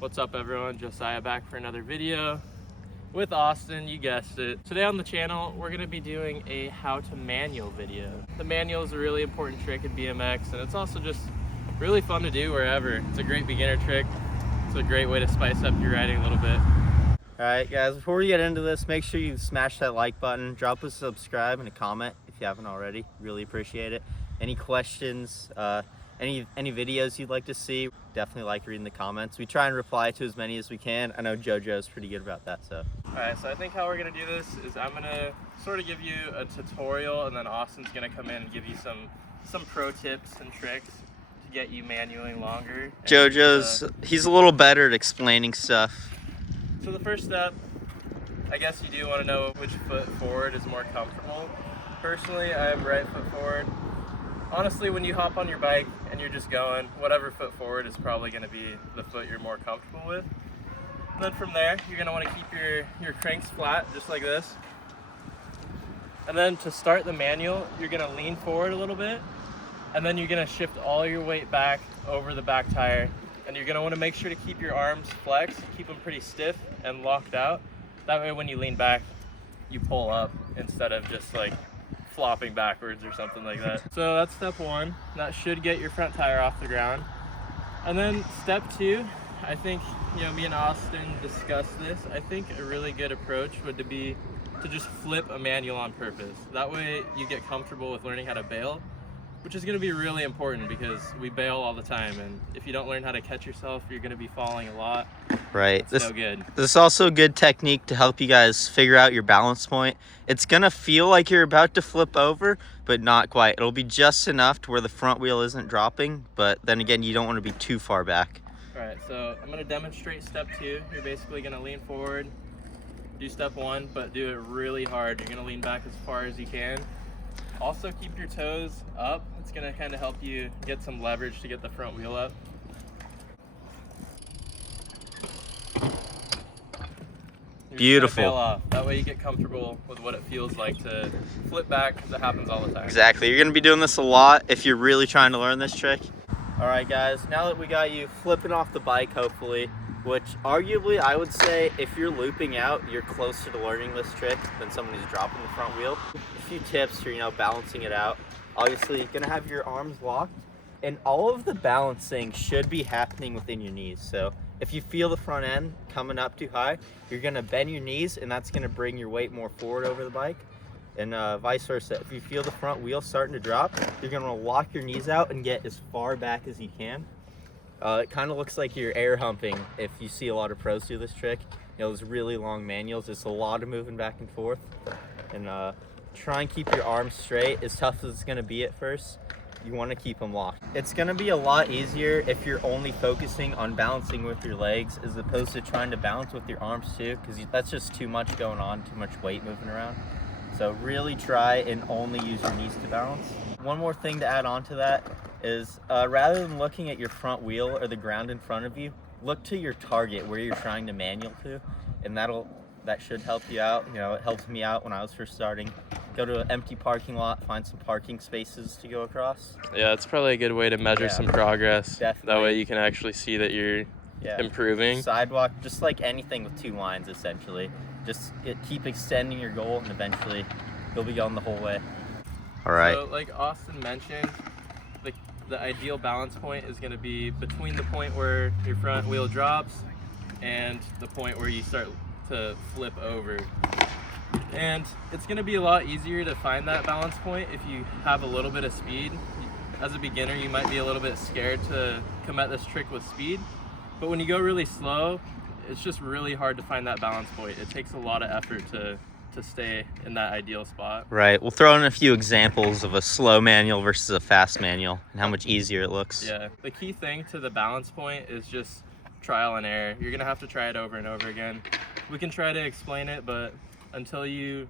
What's up everyone, Josiah back for another video with Austin, you guessed it. Today on the channel, we're gonna be doing a how to manual video. The manual is a really important trick in BMX, and it's also just really fun to do wherever. It's a great beginner trick. It's a great way to spice up your riding a little bit. All right, guys, before we get into this, make sure you smash that like button, drop a subscribe and a comment if you haven't already. Really appreciate it. Any questions, any videos you'd like to see, definitely like reading the comments. We try and reply to as many as we can. I know JoJo's pretty good about that, so. All right, so I think how we're gonna do this is I'm gonna sort of give you a tutorial, and then Austin's gonna come in and give you some pro tips and tricks to get you manualing longer. He's a little better at explaining stuff. So the first step, I guess you do want to know which foot forward is more comfortable. Personally, I'm right foot forward. Honestly, when you hop on your bike and you're just going, whatever foot forward is probably going to be the foot you're more comfortable with. And then from there, you're going to want to keep your cranks flat, just like this. And then to start the manual, you're going to lean forward a little bit, and then you're going to shift all your weight back over the back tire. And you're going to want to make sure to keep your arms flexed, keep them pretty stiff and locked out. That way when you lean back, you pull up instead of just like flopping backwards or something like that. So that's step one. That should get your front tire off the ground. And then step two, I think, me and Austin discussed this. I think a really good approach would be to just flip a manual on purpose. That way you get comfortable with learning how to bail, which is going to be really important because we bail all the time, and if you don't learn how to catch yourself, you're going to be falling a lot. Right. It's no good. This is also a good technique to help you guys figure out your balance point. It's going to feel like you're about to flip over, but not quite. It'll be just enough to where the front wheel isn't dropping, but then again, you don't want to be too far back. All right, so I'm going to demonstrate step two. You're basically going to lean forward, do step one, but do it really hard. You're going to lean back as far as you can. Also keep your toes up. It's gonna kind of help you get some leverage to get the front wheel up. Beautiful. Bail off. That way you get comfortable with what it feels like to flip back, because it happens all the time. Exactly. You're gonna be doing this a lot if you're really trying to learn this trick. All right, guys, now that we got you flipping off the bike, hopefully, which arguably I would say if you're looping out, you're closer to learning this trick than someone who's dropping the front wheel. A few tips for, balancing it out. Obviously, you're gonna have your arms locked, and all of the balancing should be happening within your knees. So if you feel the front end coming up too high, you're gonna bend your knees, and that's gonna bring your weight more forward over the bike. And vice versa. If you feel the front wheel starting to drop, you're gonna lock your knees out and get as far back as you can. It kind of looks like you're air humping if you see a lot of pros do this trick. Those really long manuals, it's a lot of moving back and forth. And try and keep your arms straight. As tough as it's going to be at first, you want to keep them locked. It's going to be a lot easier if you're only focusing on balancing with your legs as opposed to trying to balance with your arms too, because that's just too much going on, too much weight moving around. So really try and only use your knees to balance. One more thing to add on to that is rather than looking at your front wheel or the ground in front of you, look to your target where you're trying to manual to, and that should help you out. It helped me out when I was first starting. Go to an empty parking lot, find some parking spaces to go across. Yeah, it's probably a good way to measure some progress. Definitely. That way you can actually see that you're improving. Sidewalk, just like anything with two lines, essentially. Just keep extending your goal, and eventually you'll be going the whole way. All right. So like Austin mentioned, the ideal balance point is going to be between the point where your front wheel drops and the point where you start to flip over. And it's going to be a lot easier to find that balance point if you have a little bit of speed. As a beginner, you might be a little bit scared to come at this trick with speed, but when you go really slow, it's just really hard to find that balance point. It takes a lot of effort to stay in that ideal spot. Right. We'll throw in a few examples of a slow manual versus a fast manual and how much easier it looks. Yeah. The key thing to the balance point is just trial and error. You're going to have to try it over and over again. We can try to explain it, but until you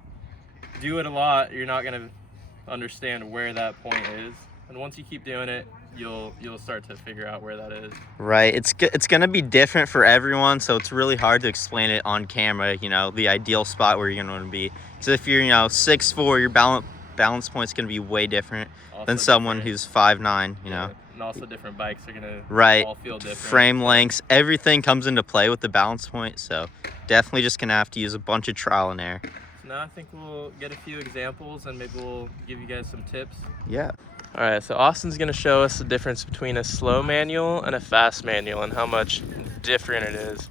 do it a lot, you're not going to understand where that point is. And once you keep doing it, you'll start to figure out where that is. Right. It's going to be different for everyone, so it's really hard to explain it on camera, the ideal spot where you're going to want to be. So if you're, 6'4", your balance point's going to be way different than someone who's 5'9", Yeah. and also different bikes are gonna all feel different. Frame lengths, everything comes into play with the balance point. So definitely just gonna have to use a bunch of trial and error. So now I think we'll get a few examples and maybe we'll give you guys some tips. Yeah. All right, so Austin's gonna show us the difference between a slow manual and a fast manual and how much different it is.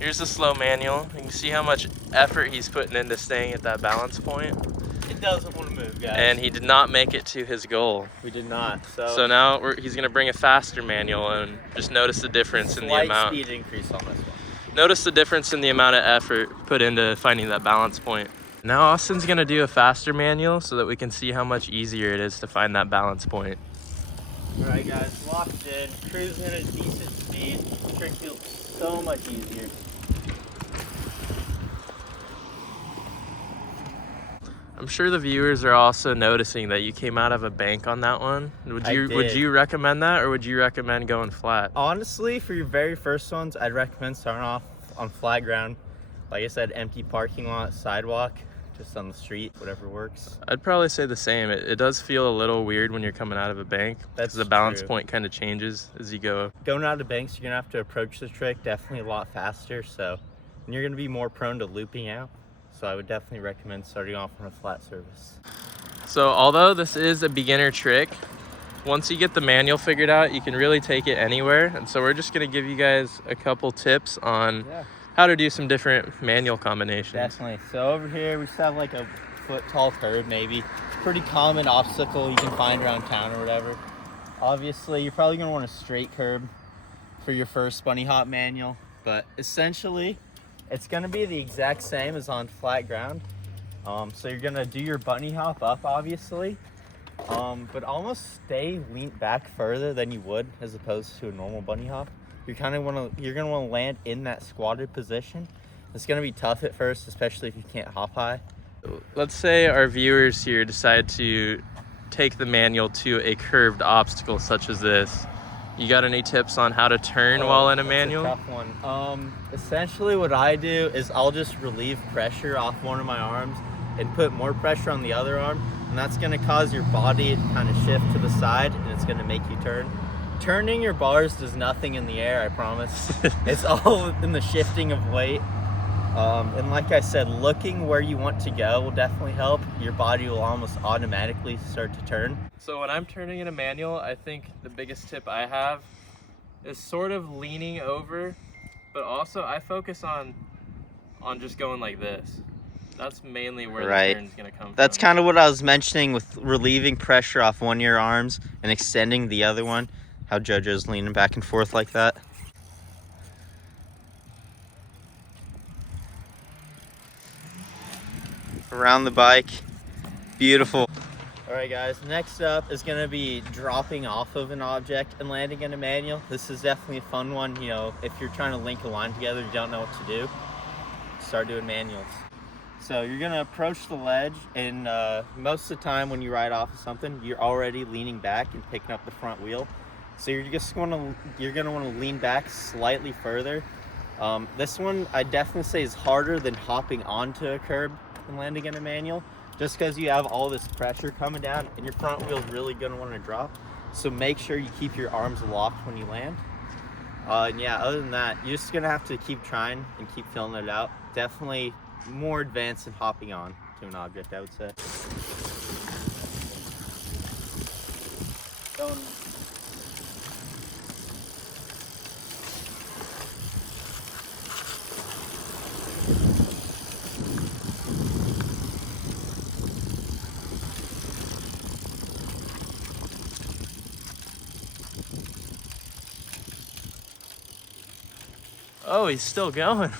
Here's the slow manual. You can see how much effort he's putting into staying at that balance point. It doesn't want to move, guys. And he did not make it to his goal. We did not. So now he's gonna bring a faster manual and just notice the difference in the amount. Speed increase on this one. Notice the difference in the amount of effort put into finding that balance point. Now Austin's gonna do a faster manual so that we can see how much easier it is to find that balance point. All right, guys, locked in, cruising at a decent speed. The trick feels so much easier. I'm sure the viewers are also noticing that you came out of a bank on that one. Would you recommend that, or would you recommend going flat? Honestly, for your very first ones, I'd recommend starting off on flat ground. Like I said, empty parking lot, sidewalk, just on the street, whatever works. I'd probably say the same. It does feel a little weird when you're coming out of a bank. That's the balance true. point kind of changes as you go. Going out of banks, you're gonna have to approach the trick definitely a lot faster, so and you're gonna be more prone to looping out. So I would definitely recommend starting off on a flat surface. So although this is a beginner trick, once you get the manual figured out, you can really take it anywhere. And so we're just gonna give you guys a couple tips on how to do some different manual combinations. Definitely. So over here, we just have like a foot tall curb maybe. Pretty common obstacle you can find around town or whatever. Obviously, you're probably gonna want a straight curb for your first bunny hop manual, but essentially, it's gonna be the exact same as on flat ground. So you're gonna do your bunny hop up, obviously, but almost stay leaned back further than you would as opposed to a normal bunny hop. You're gonna wanna land in that squatted position. It's gonna be tough at first, especially if you can't hop high. Let's say our viewers here decide to take the manual to a curved obstacle such as this. You got any tips on how to turn while in a manual? That's a tough one. Essentially what I do is I'll just relieve pressure off one of my arms and put more pressure on the other arm, and that's gonna cause your body to kind of shift to the side, and it's gonna make you turn. Turning your bars does nothing in the air, I promise. It's all in the shifting of weight. And like I said, looking where you want to go will definitely help. Your body will almost automatically start to turn. So when I'm turning in a manual, I think the biggest tip I have is sort of leaning over, but also I focus on just going like this. That's mainly where the turn's gonna come from. That's kind of what I was mentioning with relieving pressure off one of your arms and extending the other one. How JoJo's leaning back and forth like that. Around the bike. Beautiful. All right, guys, next up is gonna be dropping off of an object and landing in a manual. This is definitely a fun one. You know, if you're trying to link a line together, you don't know what to do, start doing manuals. So you're gonna approach the ledge, and most of the time when you ride off of something, you're already leaning back and picking up the front wheel. So you're gonna wanna lean back slightly further. This one I definitely say is harder than hopping onto a curb and landing in a manual, just because you have all this pressure coming down and your front wheel's really gonna want to drop. So make sure you keep your arms locked when you land. And yeah, other than that, you're just gonna have to keep trying and keep filling it out. Definitely more advanced than hopping on to an object, I would say. Oh, he's still going.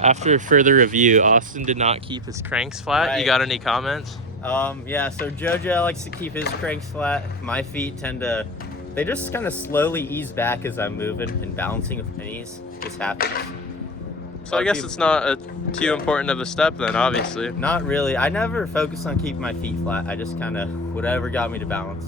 After further review, Austin did not keep his cranks flat. Right. You got any comments? Yeah, so JoJo likes to keep his cranks flat. My feet they just kind of slowly ease back as I'm moving and balancing with my knees. This happens. So I guess it's not too important of a step then, obviously. Not really. I never focus on keeping my feet flat. I just kind of, whatever got me to balance.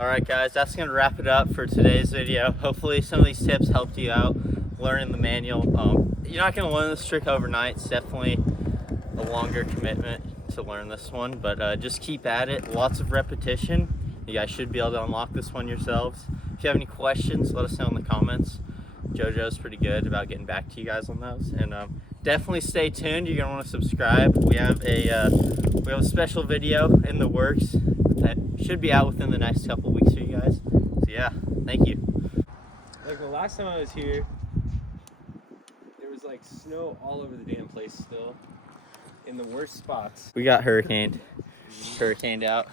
Alright guys, that's going to wrap it up for today's video. Hopefully some of these tips helped you out learning the manual. You're not going to learn this trick overnight. It's definitely a longer commitment to learn this one, but just keep at it. Lots of repetition. You guys should be able to unlock this one yourselves. If you have any questions, let us know in the comments. JoJo's pretty good about getting back to you guys on those, and definitely stay tuned. You're gonna want to subscribe. We have a special video in the works that should be out within the next couple weeks for you guys. So yeah, thank you. Like the last time I was here, there was like snow all over the damn place still, in the worst spots. We got hurricaned out.